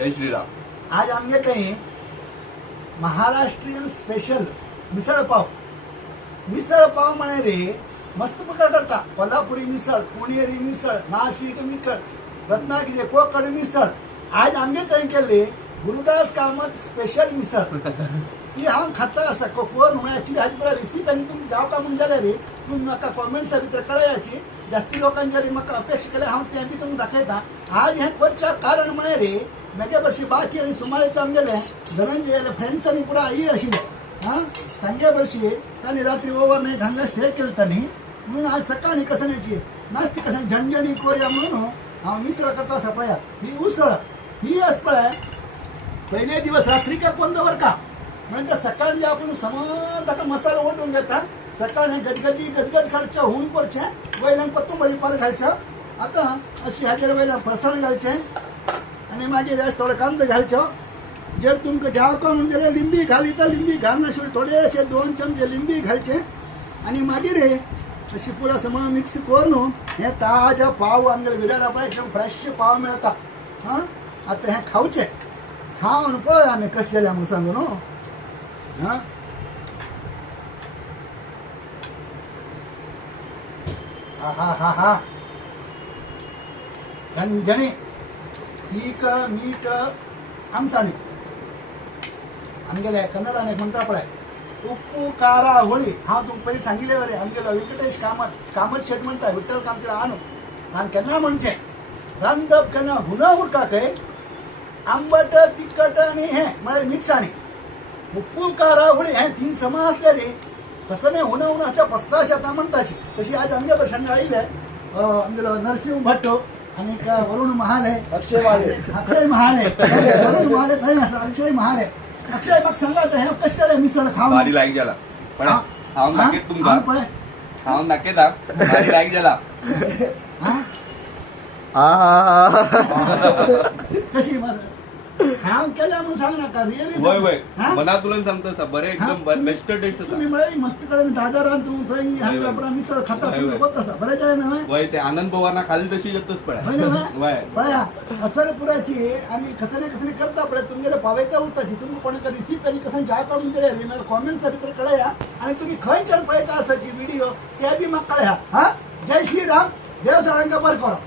जय श्रीराम. आज आमगे काही महाराष्ट्रीयन स्पेशल मिसळ पाव. मिसळ पाव म्हणे रे मस्त प्रकार करता. कोल्हापुरी मिसळ, पुणेरी मिसळ, नाशिक मिसळ, रत्नागिरी, कोकण मिसळ. आज आमगे तय केले गुरुदास कामत स्पेशल मिसळ. ती हांव खाता असा कोण ऍक्च्युली हाजी बरा रेसिपी आणि तुम्ही जाव का म्हणून जाल्यार रे तुम्ही म्हाका कॉमेंट्सा भितर कळयाची. जास्ती लोकांच्या रे म्हाका अपेक्षा केल्या हांव तें बी तुमकां दाखयता. आज हें करच्या कारण म्हणे रे मेगे वर्षी बाकी आणि सुमारे आमगेले धनंजय फ्रेंड्सांनी पुरा आई आशिल्ले. तांगे वर्षी तांणी रात्री ओव्हरनाईट हांगा स्टे केलो तांणी. म्हणून आज सकाळी कसाण्याची नाश्ती कसा झणझणी कोरया म्हणून हांव मिसळ करता आसा पळया. ही उसळ ही आस पळय पहिले दिवस रात्री काय कोण वर का म्हणजे सकाळी जे आपण समज ताका मसालो ओतून घेता. सकाळी गजगज काडचें हून करचें वयल्यान कोथंबरी पार घालचें. आता अशी हाजेर वयल्यान फरसाण घालचें आणि मागीर थोडे कांदो घालचो. जर तुमकां जावका म्हणून जाल्यार लिंबी घाली तर लिंबी घालनाशिवाय थोडेशे 2 चमचे लिंबी घालचे आणि मागीर अशी पुरा समज मिक्स करून हे ताजा पाव आमगेले विरार आपल्या एकदम फ्रेश पाव मेळटा. आता हे खावचे खावन पळय आमी कशें जालें म्हणून सांगू न्हू. हा झणझणी हीक मीठ आमसाणी आमगेले कन्नडान एक म्हणटा पळय उप्पू कार होळी. हांव तुमकां पयलीं सांगिल्लें रे आमगेलो व्यंकटेश कामत शेट म्हणटा विठ्ठल कामतीला आणू आनी केन्ना म्हणचें रांदप केन्ना हुना उरकाकय आंबट तिखट आनी हें म्हळ्यार मिठसाणी उप्पू कार होळी हें 3 समा आसले रे. तसं नाही हुना हुनाच्या 50 शेतां म्हणटाची. तशी आज आमगे प्रसंग आयिल्ले आमगेलो नरसिंह भट्ट आणि वरुण महाले अक्षय महाले वरुण महाले थंय आसा. अक्षय महाले अक्षय म्हाका सांगात हें कशें जालें मिसळ खावन. भारी लायक जाला पण हांव दाखयत तुमकां पळय हांव दाखयता भारी लायक जाला. कशी हांव केल्या म्हणून सांग नाका रियली. वय वय मनातून सांगता सा बरें एकदम बेस्ट टेस्ट आसा. तुम्ही म्हळ्यार मस्त कडेन दादरान तूं थंय हांगा बरा मिसळ खाता तुम्ही वत आसा बरें जालें न्हय. वय ते आनंद भवना खाली तशी येतच पळय वय पळया असरपुराची आम्ही कसं करता पळय तुमगेले पावयता उरताची. तुमकां कोणाक रिसिप्ट आनी कसं जावपा म्हणजे रे कॉमेंट्सा भितर कळया आनी तुमी खंयच्यान पळयता आसाची व्हिडिओ ते बी म्हाका कळया. जय श्रीराम. देव सगळ्यांका बरें करो.